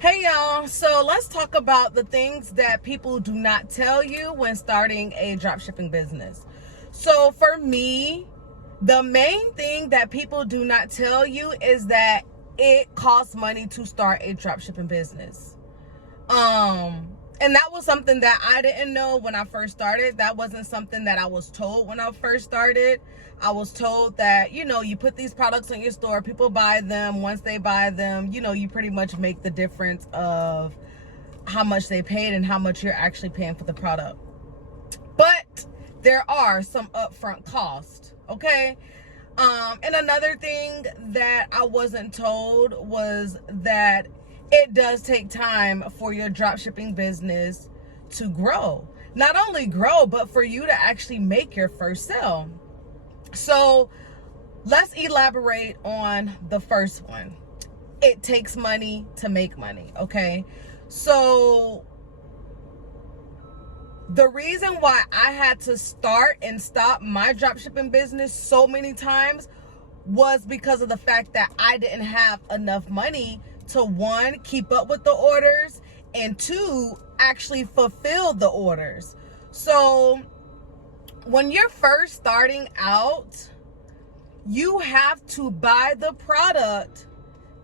Hey y'all, so let's talk about the things that people do not tell you when starting a dropshipping business. So for me, the main thing that people do not tell you is that it costs money to start a dropshipping business. And that was something that I didn't know when I first started. That wasn't something that I was told when I first started. I was told that, you put these products in your store, people buy them. Once they buy them, you pretty much make the difference of how much they paid and how much you're actually paying for the product. But there are some upfront costs, okay? And another thing that I wasn't told was that it does take time for your dropshipping business to grow. Not only grow, but for you to actually make your first sale. So let's elaborate on the first one. It takes money to make money, okay? So the reason why I had to start and stop my dropshipping business so many times was because of the fact that I didn't have enough money to, one, keep up with the orders, and two, actually fulfill the orders. So when you're first starting out, you have to buy the product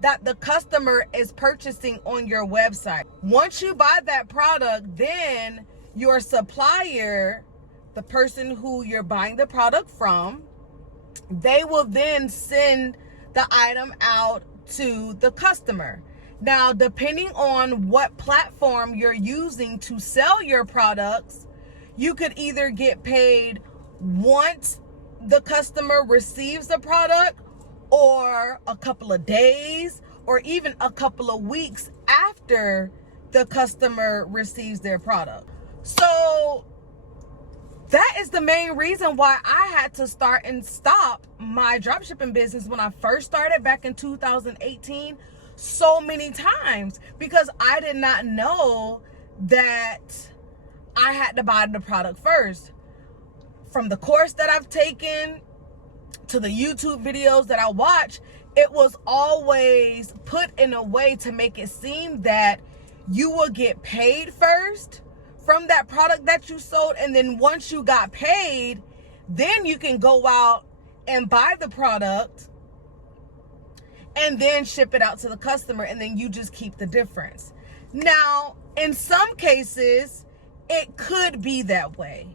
that the customer is purchasing on your website. Once you buy that product, then your supplier, the person who you're buying the product from, they will then send the item out to the customer. Now, depending on what platform you're using to sell your products, you could either get paid once the customer receives the product, or a couple of days, or even a couple of weeks after the customer receives their product. So that is the main reason why I had to start and stop my dropshipping business when I first started back in 2018 so many times, because I did not know that I had to buy the product first. From the course that I've taken to the YouTube videos that I watch, it was always put in a way to make it seem that you will get paid first from that product that you sold, and then once you got paid, then you can go out and buy the product and then ship it out to the customer, and then you just keep the difference. Now, in some cases, it could be that way.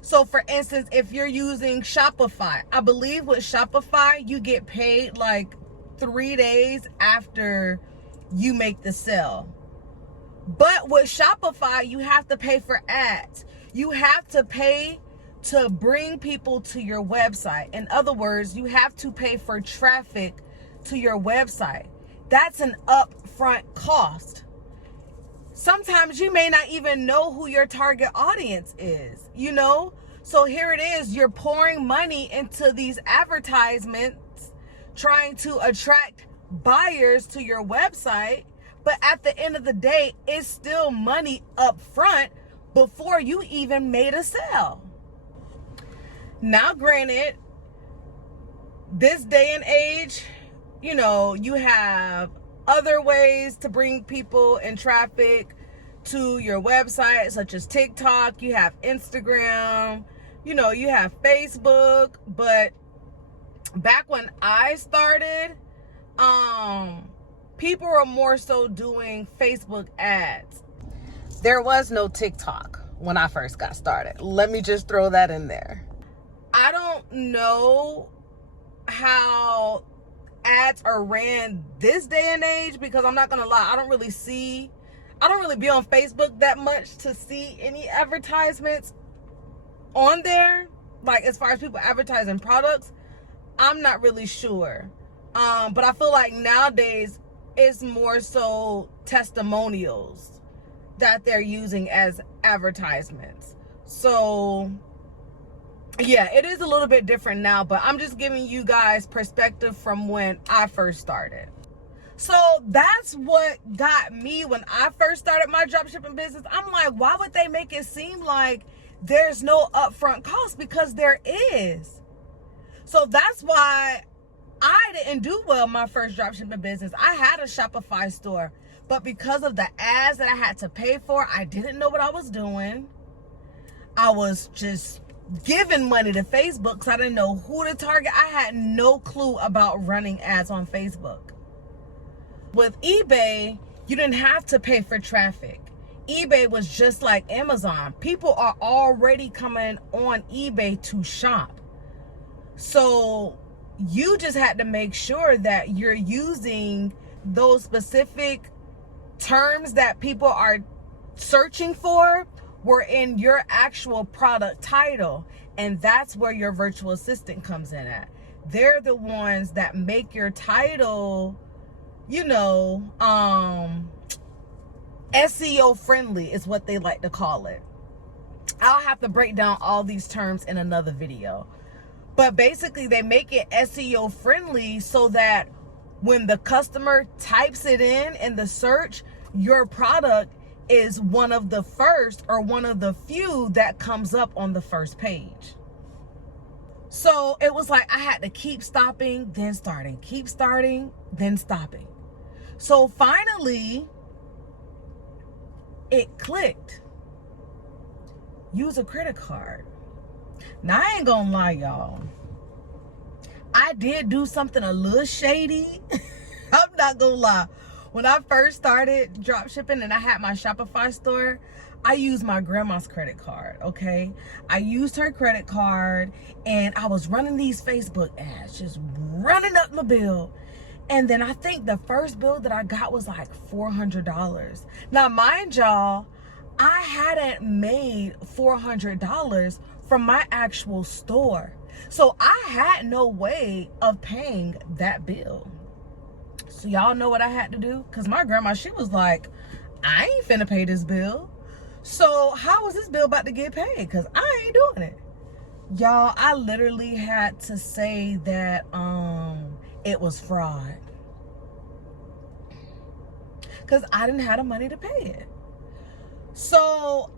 So for instance, if you're using Shopify, I believe with Shopify, you get paid like 3 days after you make the sale. But with Shopify, you have to pay for ads. You have to pay to bring people to your website. In other words, you have to pay for traffic to your website. That's an upfront cost. Sometimes you may not even know who your target audience is, So here it is, you're pouring money into these advertisements, trying to attract buyers to your website. But at the end of the day, it's still money up front before you even made a sale. Now, granted, this day and age, you have other ways to bring people and traffic to your website, such as TikTok, you have Instagram, you have Facebook. But back when I started, people were more so doing Facebook ads. There was no TikTok when I first got started. Let me just throw that in there. I don't know how ads are ran this day and age, because I'm not gonna lie, I don't really be on Facebook that much to see any advertisements on there. Like, as far as people advertising products, I'm not really sure. But I feel like nowadays it's more so testimonials that they're using as advertisements. So yeah, it is a little bit different now, but I'm just giving you guys perspective from when I first started. So that's what got me when I first started my dropshipping business. I'm like, why would they make it seem like there's no upfront cost? Because there is. So that's why I didn't do well in my first dropshipping business. I had a Shopify store, but because of the ads that I had to pay for, I didn't know what I was doing. I was just giving money to Facebook because I didn't know who to target. I had no clue about running ads on Facebook. With eBay, you didn't have to pay for traffic. eBay was just like Amazon. People are already coming on eBay to shop. So you just had to make sure that you're using those specific terms that people are searching for were in your actual product title. And that's where your virtual assistant comes in at. They're the ones that make your title, you know, SEO friendly is what they like to call it. I'll have to break down all these terms in another video. But basically, they make it SEO friendly so that when the customer types it in the search, your product is one of the first or one of the few that comes up on the first page. So it was like I had to keep stopping, then starting, keep starting, then stopping. So finally, it clicked. Use a credit card. Now, I ain't gonna lie, y'all. I did do something a little shady. I'm not gonna lie. When I first started drop shipping and I had my Shopify store, I used my grandma's credit card, okay? I used her credit card and I was running these Facebook ads, just running up my bill. And then I think the first bill that I got was like $400. Now, mind y'all, I hadn't made $400 from my actual store. So I had no way of paying that bill. So y'all know what I had to do? Because my grandma, she was like, I ain't finna pay this bill. So how was this bill about to get paid? Because I ain't doing it. Y'all, I literally had to say that it was fraud. Because I didn't have the money to pay it. So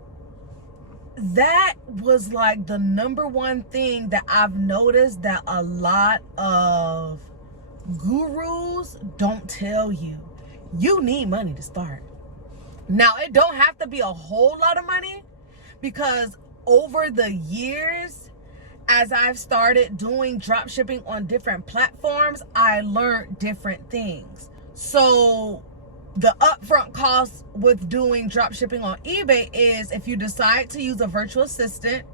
that was like the number one thing that I've noticed that a lot of gurus don't tell you. You need money to start. Now, it don't have to be a whole lot of money, because over the years, as I've started doing drop shipping on different platforms, I learned different things. So the upfront cost with doing drop shipping on eBay is, if you decide to use a virtual assistant,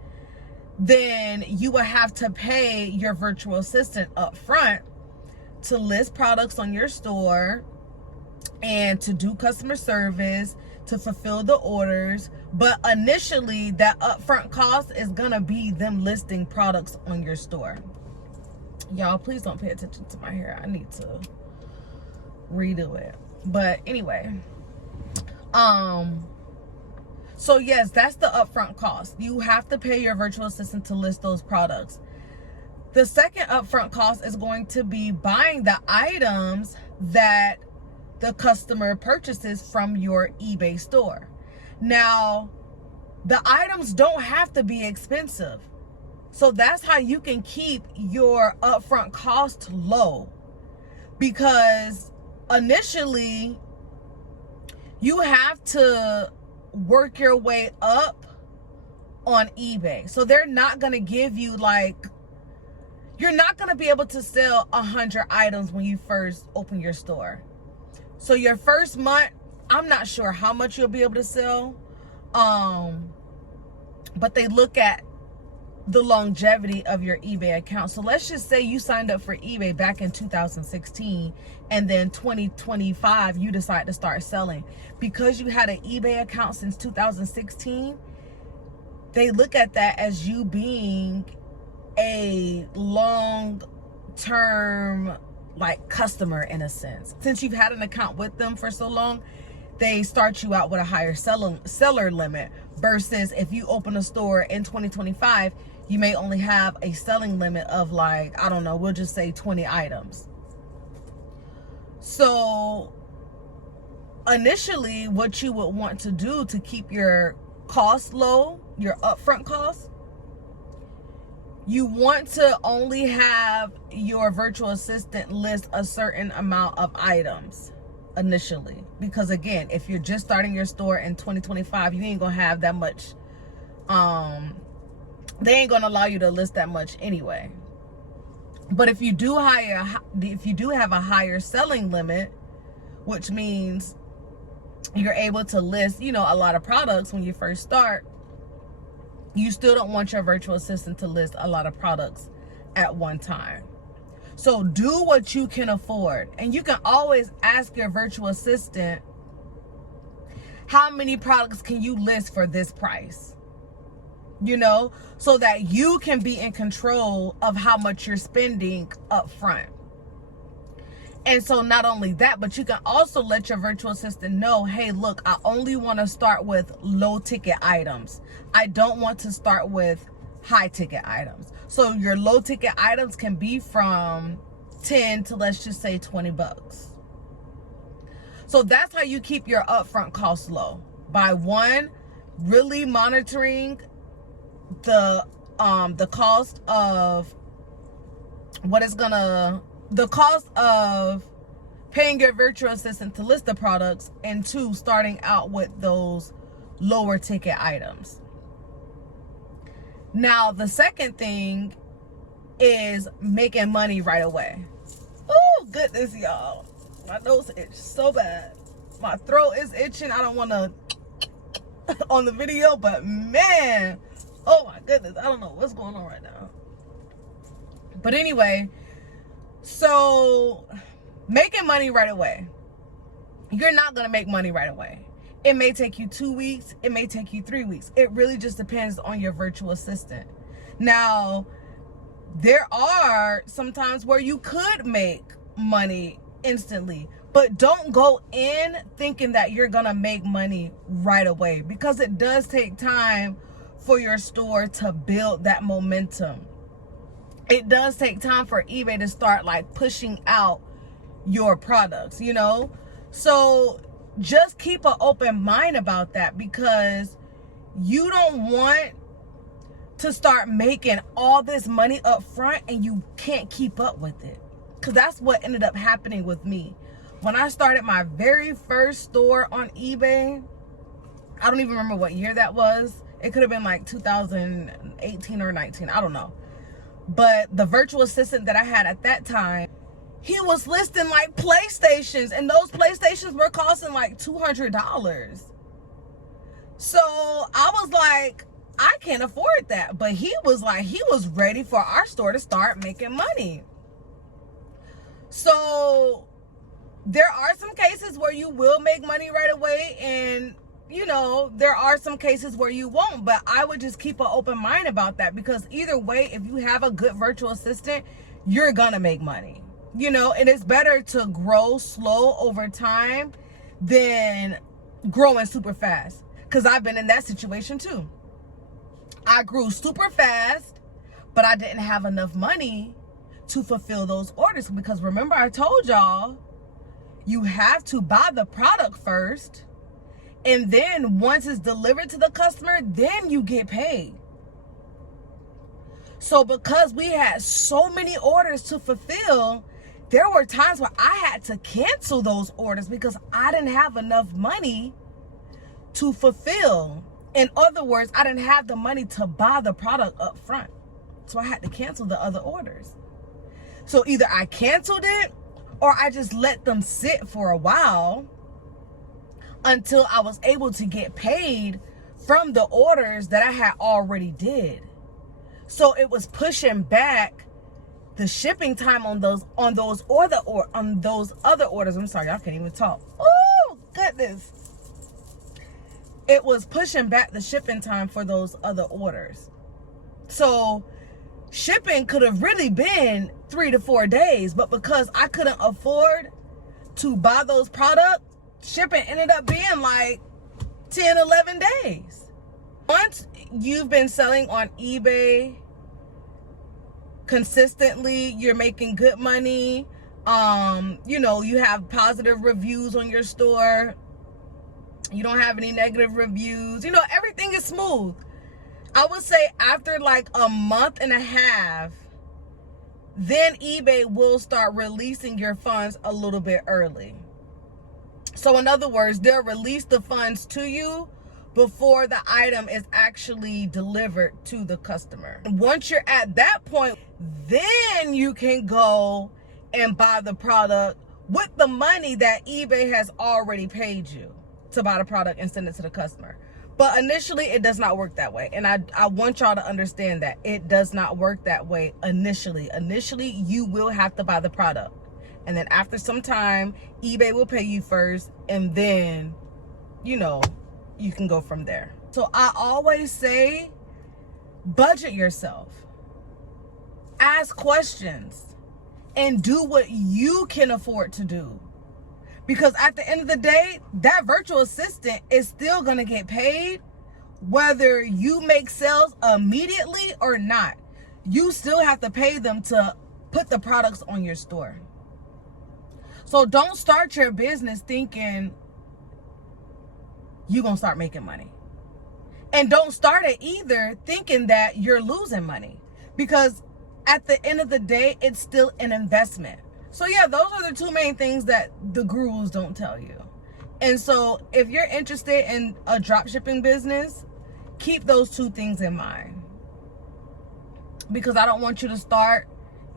then you will have to pay your virtual assistant upfront to list products on your store and to do customer service, to fulfill the orders. But initially, that upfront cost is gonna be them listing products on your store. Y'all, please don't pay attention to my hair. I need to redo it. But anyway, so yes, that's the upfront cost. You have to pay your virtual assistant to list those products. The second upfront cost is going to be buying the items that the customer purchases from your eBay store. Now, the items don't have to be expensive. So that's how you can keep your upfront cost low. Because initially, you have to work your way up on eBay. So they're not going to give you you're not going to be able to sell 100 items when you first open your store. So your first month, I'm not sure how much you'll be able to sell. But they look at the longevity of your eBay account. So let's just say you signed up for eBay back in 2016, and then 2025 you decide to start selling. Because you had an eBay account since 2016, they look at that as you being a long-term customer in a sense. Since you've had an account with them for so long, they start you out with a higher seller limit, versus if you open a store in 2025, you may only have a selling limit of I don't know, we'll just say 20 items. So initially, what you would want to do to keep your costs low, your upfront costs, you want to only have your virtual assistant list a certain amount of items initially, because again, if you're just starting your store in 2025, you ain't gonna have that much. They ain't gonna allow you to list that much anyway. But if you do have a higher selling limit, which means you're able to list, a lot of products when you first start, you still don't want your virtual assistant to list a lot of products at one time. So do what you can afford. And you can always ask your virtual assistant, how many products can you list for this price? So that you can be in control of how much you're spending up front. And so not only that, but you can also let your virtual assistant know, hey, look, I only want to start with low ticket items. I don't want to start with high ticket items. So your low ticket items can be from 10 to, let's just say, $20. So that's how you keep your upfront costs low, by one, really monitoring the cost of the cost of paying your virtual assistant to list the products, and two, starting out with those lower ticket items. Now, the second thing is making money right away. Oh, goodness, y'all. My nose itch so bad. My throat is itching. I don't want to on the video, but man, oh my goodness, I don't know what's going on right now. But anyway, so making money right away. You're not going to make money right away. It may take you 2 weeks. It may take you 3 weeks. It really just depends on your virtual assistant. Now, there are some times where you could make money instantly, but don't go in thinking that you're going to make money right away, because it does take time for your store to build that momentum. It does take time for eBay to start like pushing out your products, So just keep an open mind about that, because you don't want to start making all this money up front and you can't keep up with it. Because that's what ended up happening with me. When I started my very first store on eBay, I don't even remember what year that was. It could have been like 2018 or 19. I don't know. But the virtual assistant that I had at that time, he was listing like PlayStations, and those PlayStations were costing like $200. So I was like, I can't afford that. But he was ready for our store to start making money. So there are some cases where you will make money right away, and there are some cases where you won't. But I would just keep an open mind about that, because either way, if you have a good virtual assistant, you're gonna make money. And it's better to grow slow over time than growing super fast, because I've been in that situation too. I grew super fast, but I didn't have enough money to fulfill those orders, because remember, I told y'all, you have to buy the product first, and then once it's delivered to the customer, then you get paid. So because we had so many orders to fulfill, there were times where I had to cancel those orders because I didn't have enough money to fulfill. In other words, I didn't have the money to buy the product up front. So I had to cancel the other orders. So either I canceled it, or I just let them sit for a while until I was able to get paid from the orders that I had already did. So it was pushing back the shipping time on those other orders. I'm sorry, I can't even talk. Oh goodness. It was pushing back the shipping time for those other orders. So shipping could have really been 3 to 4 days, but because I couldn't afford to buy those products, shipping ended up being like 10, 11 days. Once you've been selling on eBay consistently, you're making good money, you have positive reviews on your store, you don't have any negative reviews, everything is smooth. I would say after like a month and a half, then eBay will start releasing your funds a little bit early. So in other words, they'll release the funds to you before the item is actually delivered to the customer. Once you're at that point, then you can go and buy the product with the money that eBay has already paid you to buy the product and send it to the customer. But initially, it does not work that way. And I want y'all to understand that it does not work that way initially. Initially, you will have to buy the product. And then after some time, eBay will pay you first. And then, you know, you can go from there. So I always say, budget yourself. Ask questions. And do what you can afford to do. Because at the end of the day, that virtual assistant is still going to get paid whether you make sales immediately or not. You still have to pay them to put the products on your store. So don't start your business thinking you're going to start making money. And don't start it either thinking that you're losing money. Because at the end of the day, it's still an investment. So yeah, those are the two main things that the gurus don't tell you. And so if you're interested in a dropshipping business, keep those two things in mind. Because I don't want you to start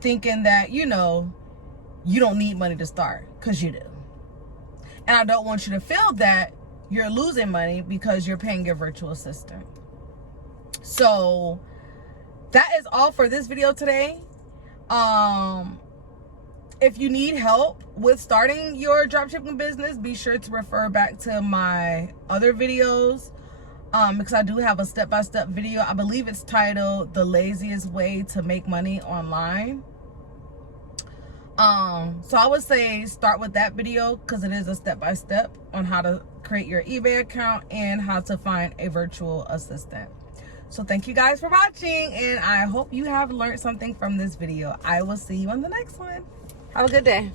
thinking that, you know, you don't need money to start, because you do. And I don't want you to feel that you're losing money because you're paying your virtual assistant. So that is all for this video today. If you need help with starting your dropshipping business, be sure to refer back to my other videos, because I do have a step-by-step video. I believe it's titled The Laziest Way to Make Money Online. So I would say start with that video, because it is a step-by-step on how to create your eBay account and how to find a virtual assistant. So thank you guys for watching, and I hope you have learned something from this video. I will see you on the next one. Have a good day.